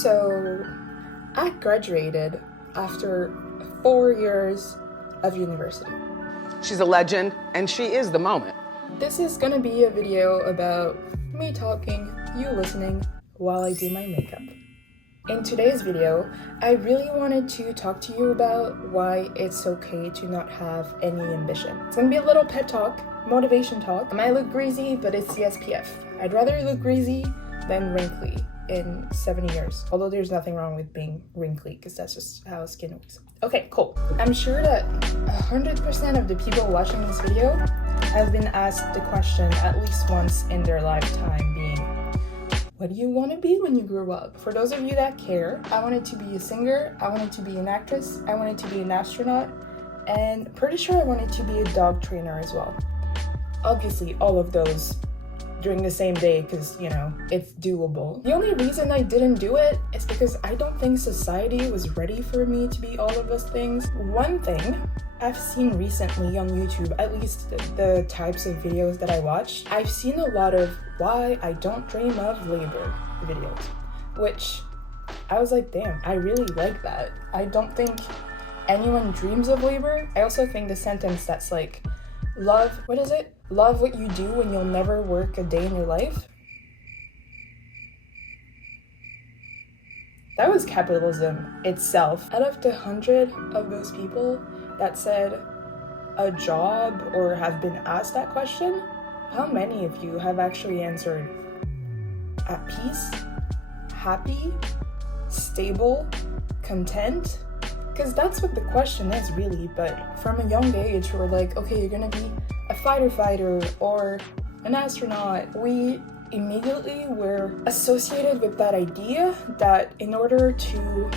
So I graduated after 4 years of university. She's a legend, and she is the moment. This is gonna be a video about me talking, you listening, while I do my makeup. In today's video, I really wanted to talk to you about why it's okay to not have any ambition. It's gonna be a little pep talk, motivation talk. I might look greasy, but it's the SPF. I'd rather look greasy than wrinkly in 7 years. Although there's nothing wrong with being wrinkly, because that's just how skin works. Okay, cool. I'm sure that 100% of the people watching this video have been asked the question at least once in their lifetime, being, what do you want to be when you grow up? For those of you that care, I wanted to be a singer, I wanted to be an actress, I wanted to be an astronaut, and pretty sure I wanted to be a dog trainer as well. Obviously, all of those during the same day, because, you know, it's doable. The only reason I didn't do it is because I don't think society was ready for me to be all of those things. One thing I've seen recently on YouTube, at least the types of videos that I watch, I've seen a lot of why I don't dream of labor videos, which I was like, damn, I really like that. I don't think anyone dreams of labor. I also think the sentence that's like, love what you do when you'll never work a day in your life. That was capitalism itself. Out of the 100 of those people that said a job or have been asked that question, how many of you have actually answered at peace, happy, stable, content? Because that's what the question is really, but from a young age we're like, okay, you're gonna be a fighter or an astronaut. We immediately were associated with that idea that in order to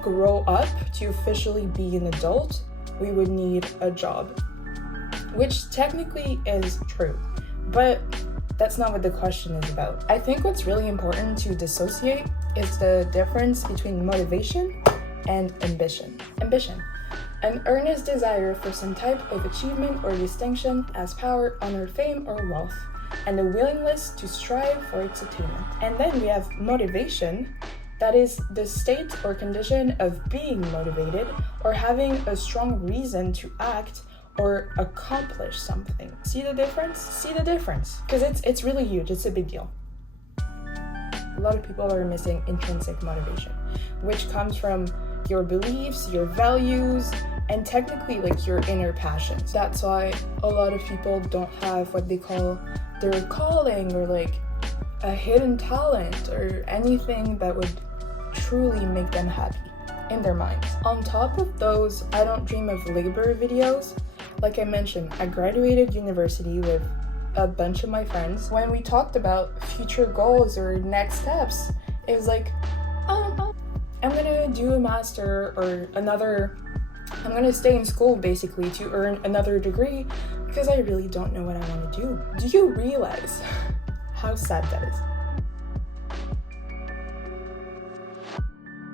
grow up, to officially be an adult, we would need a job, which technically is true, but that's not what the question is about. I think what's really important to dissociate is the difference between motivation and ambition. Ambition, an earnest desire for some type of achievement or distinction as power, honor, fame, or wealth, and a willingness to strive for its attainment. And then we have motivation, that is the state or condition of being motivated or having a strong reason to act or accomplish something. See the difference? See the difference? Because it's really huge, it's a big deal. A lot of people are missing intrinsic motivation, which comes from your beliefs, your values, and technically like your inner passions. That's why a lot of people don't have what they call their calling or like a hidden talent or anything that would truly make them happy in their minds. On top of those I don't dream of labor videos, like I mentioned, I graduated university with a bunch of my friends. When we talked about future goals or next steps, it was like, I'm gonna do a master or I'm gonna stay in school basically to earn another degree because I really don't know what I want to do. Do you realize how sad that is?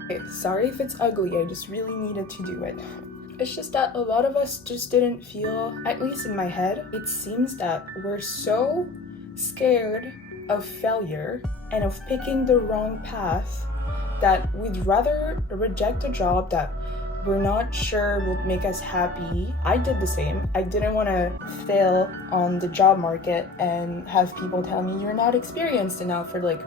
Okay, sorry if it's ugly, I just really needed to do it. It's just that a lot of us just didn't feel, at least in my head, it seems that we're so scared of failure and of picking the wrong path that we'd rather reject a job that we're not sure will make us happy. I did the same. I didn't want to fail on the job market and have people tell me you're not experienced enough for like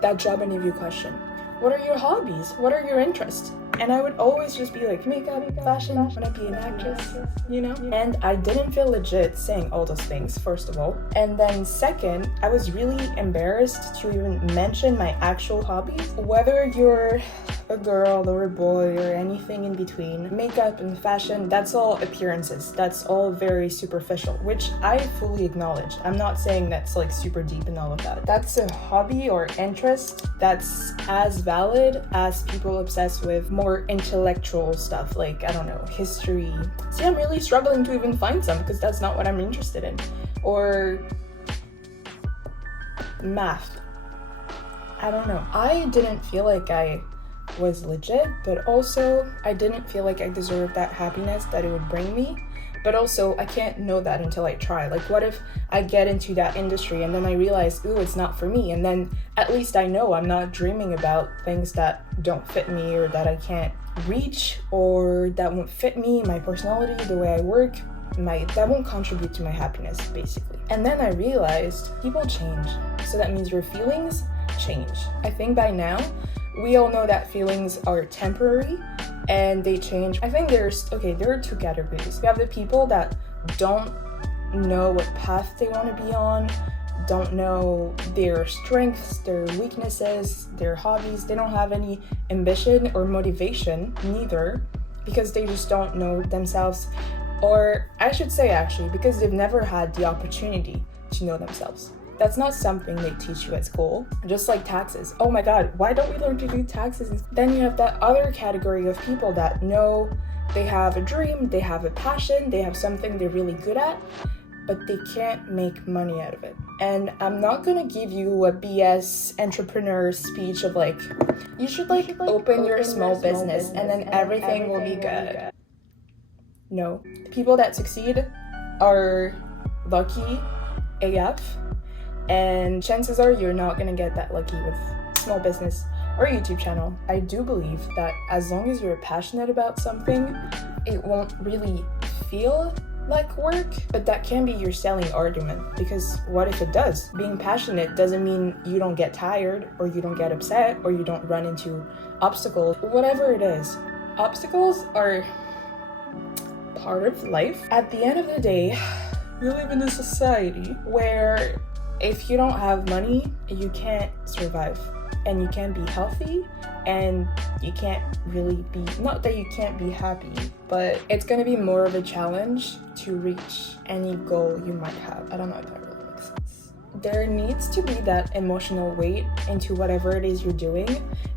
that job interview question. What are your hobbies? What are your interests? And I would always just be like, makeup, fashion, I want to be an actress, you know? And I didn't feel legit saying all those things, first of all. And then second, I was really embarrassed to even mention my actual hobbies. Whether you're a girl or a boy or anything in between, makeup and fashion, that's all appearances. That's all very superficial, which I fully acknowledge. I'm not saying that's like super deep and all of that. That's a hobby or interest that's as valid as people obsessed with more intellectual stuff, like, I don't know, history. See, I'm really struggling to even find some because that's not what I'm interested in. Or math. I don't know. I didn't feel like I was legit, but also I didn't feel like I deserved that happiness that it would bring me But also, I can't know that until I try. Like, what if I get into that industry and then I realize, ooh, it's not for me, and then at least I know I'm not dreaming about things that don't fit me or that I can't reach or that won't fit me, my personality, the way I work, that won't contribute to my happiness, basically. And then I realized people change. So that means your feelings change. I think by now, we all know that feelings are temporary and they change. I think there are two categories. You have the people that don't know what path they want to be on, don't know their strengths, their weaknesses, their hobbies. They don't have any ambition or motivation, neither, because they just don't know themselves. Or I should say, actually, because they've never had the opportunity to know themselves. That's not something they teach you at school. Just like taxes. Oh my god, why don't we learn to do taxes? Then you have that other category of people that know they have a dream, they have a passion, they have something they're really good at, but they can't make money out of it. And I'm not gonna give you a BS entrepreneur speech of like, you should open your small business and then everything will be good. No. The people that succeed are lucky AF, and chances are you're not gonna get that lucky with small business or YouTube channel. I do believe that as long as you're passionate about something, it won't really feel like work, but that can be your selling argument, because what if it does? Being passionate doesn't mean you don't get tired or you don't get upset or you don't run into obstacles, whatever it is. Obstacles are part of life. At the end of the day, we live in a society where if you don't have money, you can't survive and you can't be healthy and you can't really be, not that you can't be happy, but it's gonna be more of a challenge to reach any goal you might have. I don't know if that really makes sense. There needs to be that emotional weight into whatever it is you're doing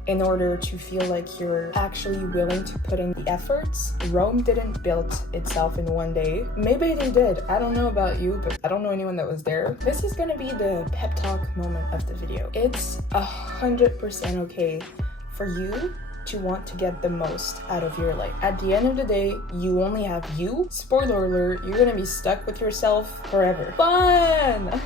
in order to feel like you're actually willing to put in the efforts. Rome didn't build itself in one day. Maybe they did. I don't know about you, but I don't know anyone that was there. This is gonna be the pep talk moment of the video. It's 100% okay for you to want to get the most out of your life. At the end of the day, you only have you. Spoiler alert, you're gonna be stuck with yourself forever. Fun!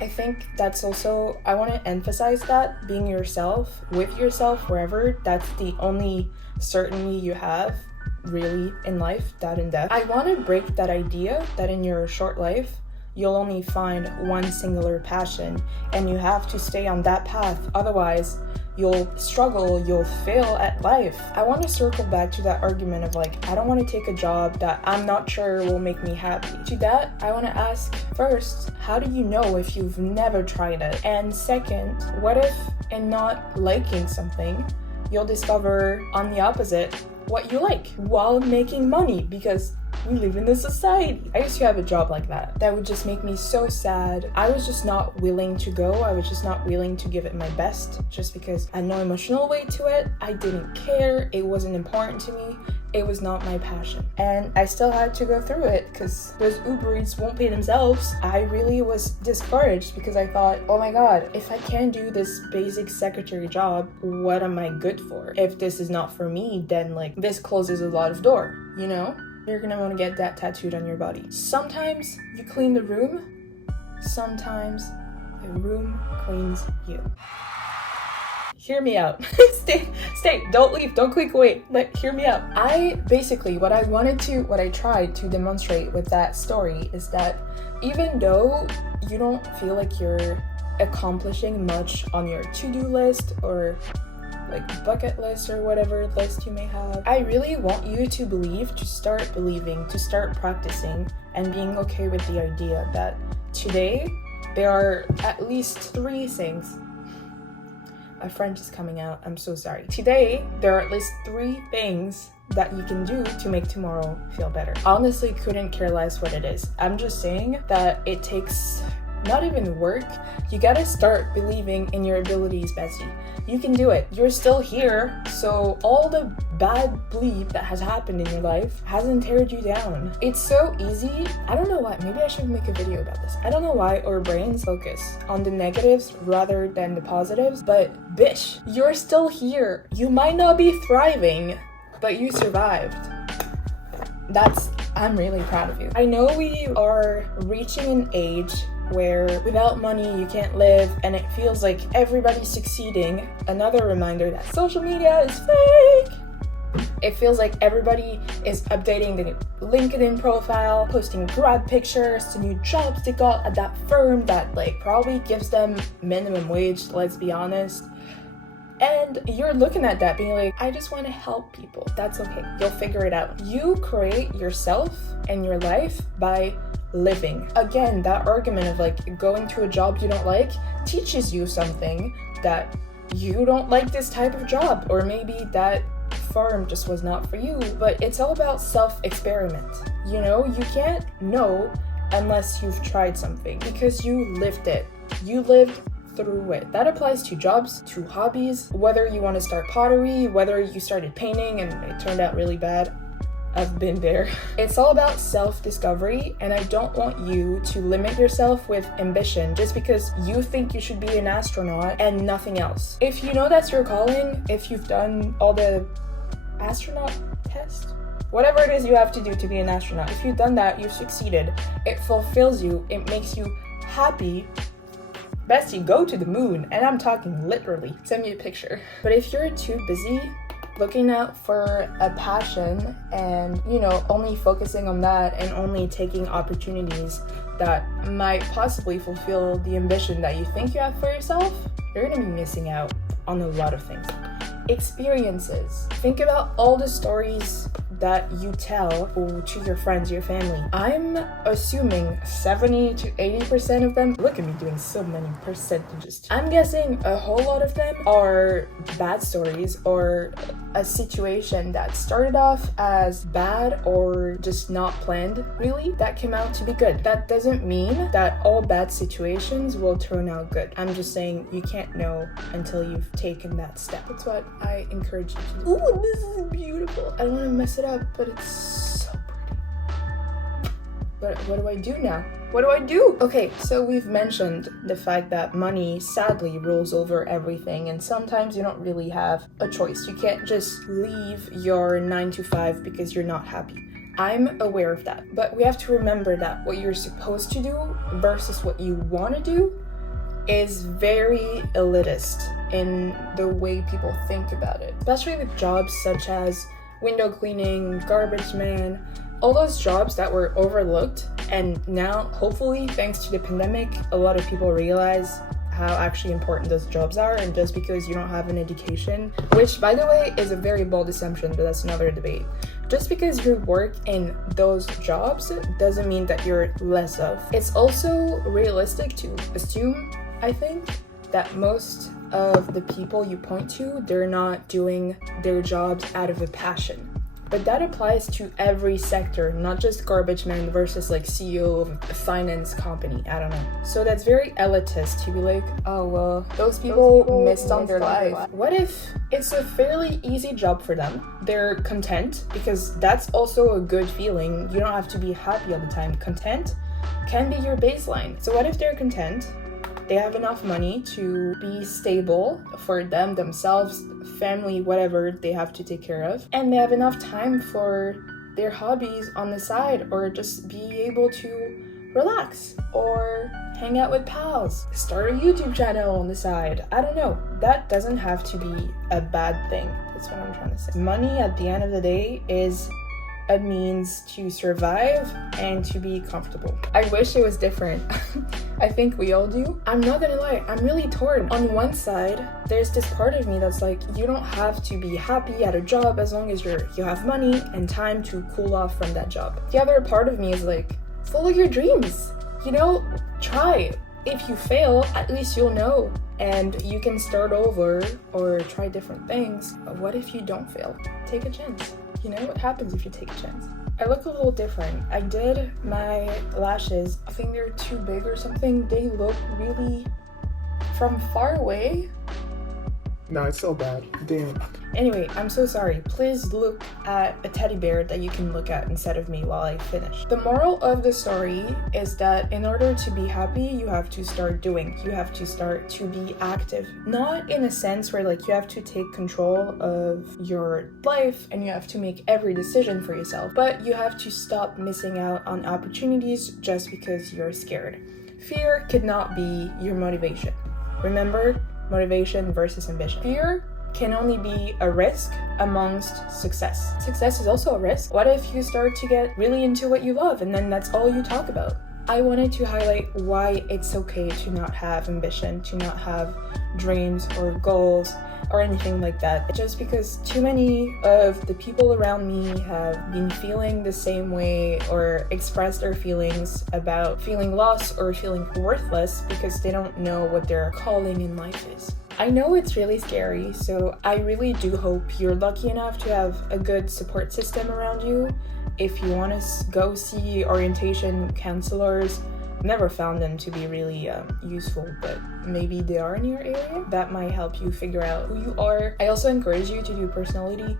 I think that's also, I want to emphasize that being yourself, with yourself forever, that's the only certainty you have really in life, that and death. I want to break that idea that in your short life, you'll only find one singular passion and you have to stay on that path. Otherwise, you'll struggle, you'll fail at life. I want to circle back to that argument of like, I don't want to take a job that I'm not sure will make me happy. To that, I want to ask first, how do you know if you've never tried it? And second, what if in not liking something, you'll discover on the opposite what you like while making money, because we live in this society. I used to have a job like that. That would just make me so sad. I was just not willing to go. I was just not willing to give it my best just because I had no emotional weight to it. I didn't care. It wasn't important to me. It was not my passion. And I still had to go through it because those Uber Eats won't pay themselves. I really was discouraged because I thought, oh my God, if I can't do this basic secretary job, what am I good for? If this is not for me, then like this closes a lot of doors, you know? You're gonna want to get that tattooed on your body. Sometimes you clean the room, sometimes the room cleans you. Hear me out. Stay, don't leave, don't click away, hear me out. What I tried to demonstrate with that story is that even though you don't feel like you're accomplishing much on your to-do list or like bucket list or whatever list you may have, I really want you to believe, to start believing, to start practicing and being okay with the idea that today there are at least 3 things. My French is coming out, I'm so sorry. Today, there are at least 3 things that you can do to make tomorrow feel better. Honestly, couldn't care less what it is. I'm just saying that it takes not even work. You gotta start believing in your abilities, bestie. You can do it. You're still here, so all the bad bleep that has happened in your life hasn't teared you down. It's so easy. I don't know why. Maybe I should make a video about this. I don't know why our brains focus on the negatives rather than the positives, but bish, you're still here. You might not be thriving, but you survived. That's I'm really proud of you. I know we are reaching an age where without money you can't live and it feels like everybody's succeeding. Another reminder that social media is fake. It feels like everybody is updating their LinkedIn profile, posting grad pictures to new jobs they got at that firm that like probably gives them minimum wage, let's be honest. And you're looking at that being like, I just want to help people. That's okay. You'll figure it out. You create yourself and your life by living. Again, that argument of like going to a job you don't like teaches you something that you don't like this type of job, or maybe that firm just was not for you. But it's all about self-experiment. You know, you can't know unless you've tried something because you lived it. You lived through it. That applies to jobs, to hobbies, whether you want to start pottery, whether you started painting and it turned out really bad. I've been there. It's all about self-discovery, and I don't want you to limit yourself with ambition just because you think you should be an astronaut and nothing else. If you know that's your calling, if you've done all the astronaut test, whatever it is you have to do to be an astronaut, if you've done that, you've succeeded. It fulfills you, it makes you happy. Bestie, go to the moon, and I'm talking literally. Send me a picture. But if you're too busy looking out for a passion and, you know, only focusing on that and only taking opportunities that might possibly fulfill the ambition that you think you have for yourself, you're gonna be missing out on a lot of things. Experiences. Think about all the stories that you tell to your friends, your family. I'm assuming 70 to 80% of them, look at me doing so many percentages. I'm guessing a whole lot of them are bad stories or a situation that started off as bad or just not planned, really, that came out to be good. That doesn't mean that all bad situations will turn out good. I'm just saying you can't know until you've taken that step. That's what I encourage you to do. Ooh, this is beautiful. I don't want to mess it up, but it's so pretty. What do I do now? What do I do? Okay, so we've mentioned the fact that money sadly rules over everything, and sometimes you don't really have a choice. You can't just leave your 9 to 5 because you're not happy. I'm aware of that, but we have to remember that what you're supposed to do versus what you want to do is very elitist in the way people think about it, especially with jobs such as window cleaning, garbage man, all those jobs that were overlooked. And now, hopefully, thanks to the pandemic, a lot of people realize how actually important those jobs are. And just because you don't have an education, which by the way is a very bold assumption, but that's another debate. Just because you work in those jobs doesn't mean that you're less of. It's also realistic to assume, I think, that most of the people you point to, they're not doing their jobs out of a passion. But that applies to every sector, not just garbage man versus like CEO of a finance company. I don't know. So that's very elitist to be like, oh, well, those people missed on their life. What if it's a fairly easy job for them? They're content, because that's also a good feeling. You don't have to be happy all the time. Content can be your baseline. So what if they're content? They have enough money to be stable for them, themselves, family, whatever they have to take care of. And they have enough time for their hobbies on the side, or just be able to relax or hang out with pals, start a YouTube channel on the side. I don't know. That doesn't have to be a bad thing. That's what I'm trying to say. Money at the end of the day is a means to survive and to be comfortable. I wish it was different. I think we all do. I'm not gonna lie, I'm really torn. On one side, there's this part of me that's like, you don't have to be happy at a job as long as you have money and time to cool off from that job. The other part of me is like, follow your dreams. You know, try. If you fail, at least you'll know, and you can start over or try different things. But what if you don't fail? Take a chance. You know what happens if you take a chance? I look a little different. I did my lashes. I think they're too big or something. They look really, from far away, No, it's so bad. Damn. Anyway, I'm so sorry. Please look at a teddy bear that you can look at instead of me while I finish. The moral of the story is that in order to be happy, you have to start doing. You have to start to be active. Not in a sense where like you have to take control of your life and you have to make every decision for yourself, but you have to stop missing out on opportunities just because you're scared. Fear could not be your motivation. Remember, motivation versus ambition. Fear can only be a risk amongst success. Success is also a risk. What if you start to get really into what you love and then that's all you talk about? I wanted to highlight why it's okay to not have ambition, to not have dreams or goals or anything like that. Just because too many of the people around me have been feeling the same way or expressed their feelings about feeling lost or feeling worthless because they don't know what their calling in life is. I know it's really scary, so I really do hope you're lucky enough to have a good support system around you. If you want to go see orientation counselors, I've never found them to be really useful, but maybe they are in your area. That might help you figure out who you are. I also encourage you to do personality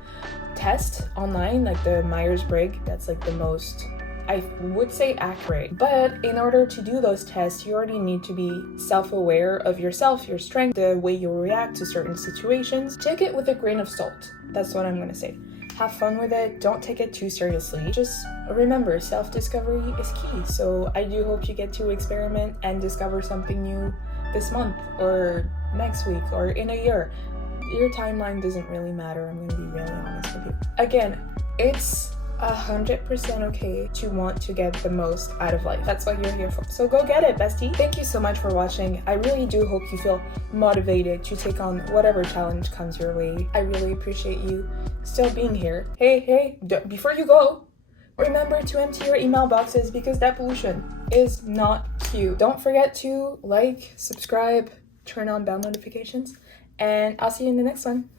tests online, like the Myers-Briggs. That's like the most, I would say, accurate. But in order to do those tests, you already need to be self-aware of yourself, your strength, the way you react to certain situations. Take it with a grain of salt. That's what I'm gonna say. Have fun with it. Don't take it too seriously. Just remember, self-discovery is key. So I do hope you get to experiment and discover something new this month or next week or in a year. Your timeline doesn't really matter. I'm gonna be really honest with you. Again, it's 100% okay to want to get the most out of life. That's what you're here for. So go get it, bestie. Thank you so much for watching. I really do hope you feel motivated to take on whatever challenge comes your way. I really appreciate you still being here. Hey, before you go, remember to empty your email boxes because that pollution is not cute. Don't forget to like, subscribe, turn on bell notifications, and I'll see you in the next one.